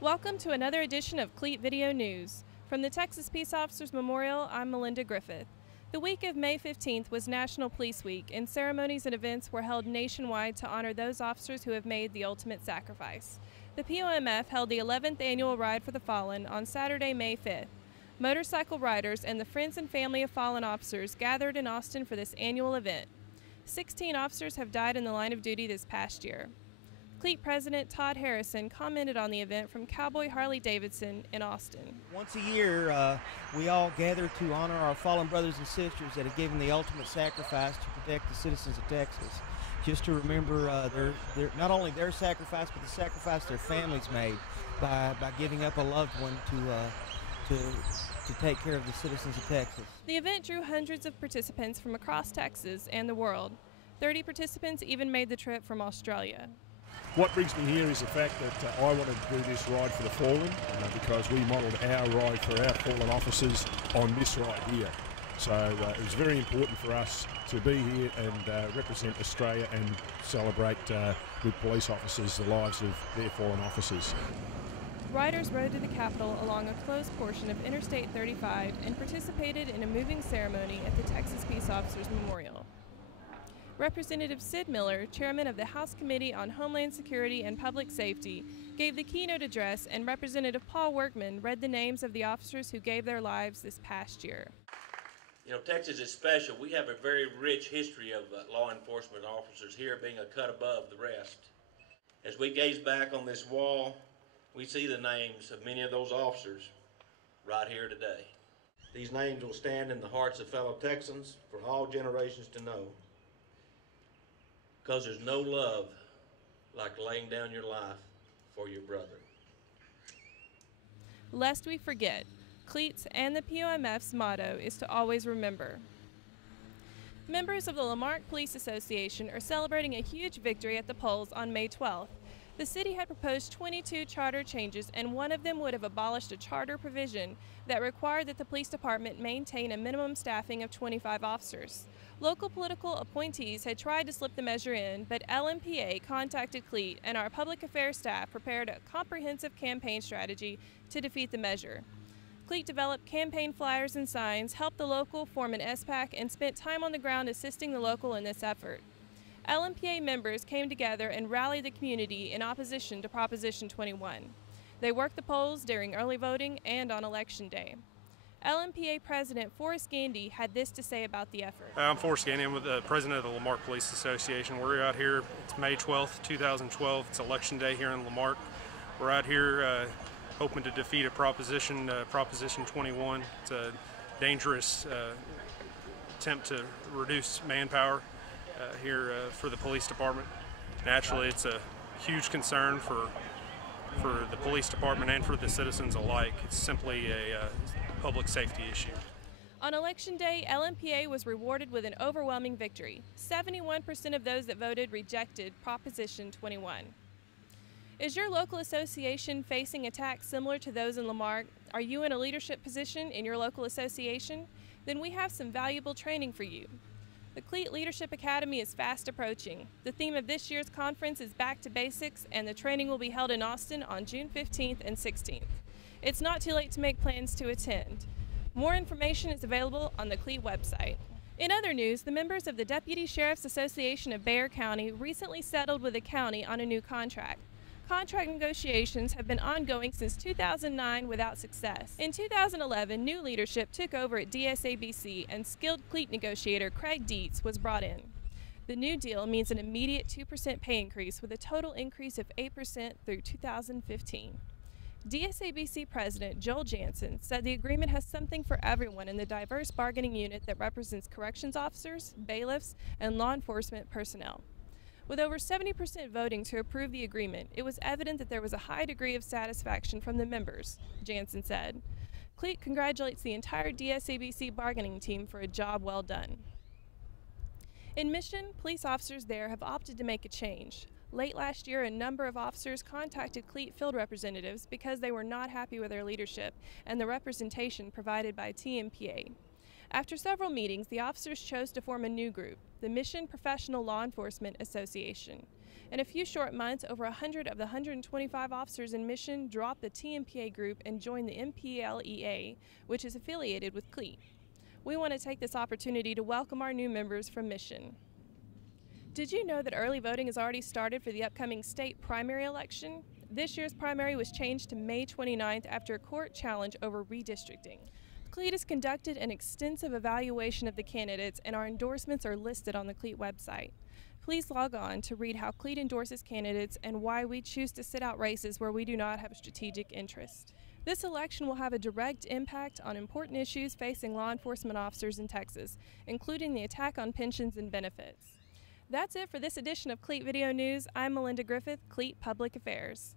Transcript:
Welcome to another edition of CLEAT Video News. From the Texas Peace Officers Memorial, I'm Melinda Griffith. The week of May 15th was National Police Week, and ceremonies and events were held nationwide to honor those officers who have made the ultimate sacrifice. The POMF held the 11th annual Ride for the Fallen on Saturday, May 5th. Motorcycle riders and the friends and family of fallen officers gathered in Austin for this annual event. 16 officers have died in the line of duty this past year. CLEAT President Todd Harrison commented on the event from Cowboy Harley-Davidson in Austin. Once a year, we all gather to honor our fallen brothers and sisters that have given the ultimate sacrifice to protect the citizens of Texas. Just to remember not only their sacrifice, but the sacrifice their families made by giving up a loved one to take care of the citizens of Texas. The event drew hundreds of participants from across Texas and the world. 30 participants even made the trip from Australia. What brings me here is the fact that I wanted to do this Ride for the Fallen because we modelled our ride for our fallen officers on this ride here. So it was very important for us to be here and represent Australia and celebrate with police officers the lives of their fallen officers. Riders rode to the Capitol along a closed portion of Interstate 35 and participated in a moving ceremony at the Texas Peace Officers Memorial. Representative Sid Miller, chairman of the House Committee on Homeland Security and Public Safety, gave the keynote address, and Representative Paul Workman read the names of the officers who gave their lives this past year. You know, Texas is special. We have a very rich history of law enforcement officers here being a cut above the rest. As we gaze back on this wall, we see the names of many of those officers right here today. These names will stand in the hearts of fellow Texans for all generations to know. Because there's no love like laying down your life for your brother. Lest we forget, CLEAT's and the POMF's motto is to always remember. Members of the Lamarck Police Association are celebrating a huge victory at the polls on May 12th. The city had proposed 22 charter changes, and one of them would have abolished a charter provision that required that the police department maintain a minimum staffing of 25 officers. Local political appointees had tried to slip the measure in, but LMPA contacted CLEAT, and our public affairs staff prepared a comprehensive campaign strategy to defeat the measure. CLEAT developed campaign flyers and signs, helped the local form an SPAC, and spent time on the ground assisting the local in this effort. LMPA members came together and rallied the community in opposition to Proposition 21. They worked the polls during early voting and on Election Day. LMPA President Forrest Gandy had this to say about the effort. I'm Forrest Gandy. I'm with the President of the Lamarck Police Association. We're out here, it's May 12th, 2012. It's Election Day here in Lamarck. We're out here hoping to defeat a Proposition 21. It's a dangerous attempt to reduce manpower here for the police department. Naturally, it's a huge concern for the police department and for the citizens alike. It's simply a public safety issue. On Election Day, LMPA was rewarded with an overwhelming victory. 71% of those that voted rejected Proposition 21. Is your local association facing attacks similar to those in Lamarck? Are you in a leadership position in your local association? Then we have some valuable training for you. The CLEAT Leadership Academy is fast approaching. The theme of this year's conference is Back to Basics, and the training will be held in Austin on June 15th and 16th. It's not too late to make plans to attend. More information is available on the CLEAT website. In other news, the members of the Deputy Sheriff's Association of Bexar County recently settled with the county on a new contract. Contract negotiations have been ongoing since 2009 without success. In 2011, new leadership took over at DSABC, and skilled CLEAT negotiator Craig Dietz was brought in. The new deal means an immediate 2% pay increase with a total increase of 8% through 2015. DSABC President Joel Jansen said the agreement has something for everyone in the diverse bargaining unit that represents corrections officers, bailiffs, and law enforcement personnel. With over 70% voting to approve the agreement, it was evident that there was a high degree of satisfaction from the members, Jansen said. CLEAT congratulates the entire DSABC bargaining team for a job well done. In Mission, police officers there have opted to make a change. Late last year, a number of officers contacted CLEAT field representatives because they were not happy with their leadership and the representation provided by TMPA. After several meetings, the officers chose to form a new group, the Mission Professional Law Enforcement Association. In a few short months, over 100 of the 125 officers in Mission dropped the TMPA group and joined the MPLEA, which is affiliated with CLEAT. We want to take this opportunity to welcome our new members from Mission. Did you know that early voting has already started for the upcoming state primary election? This year's primary was changed to May 29th after a court challenge over redistricting. CLEAT has conducted an extensive evaluation of the candidates, and our endorsements are listed on the CLEAT website. Please log on to read how CLEAT endorses candidates and why we choose to sit out races where we do not have a strategic interest. This election will have a direct impact on important issues facing law enforcement officers in Texas, including the attack on pensions and benefits. That's it for this edition of CLEAT Video News. I'm Melinda Griffith, CLEAT Public Affairs.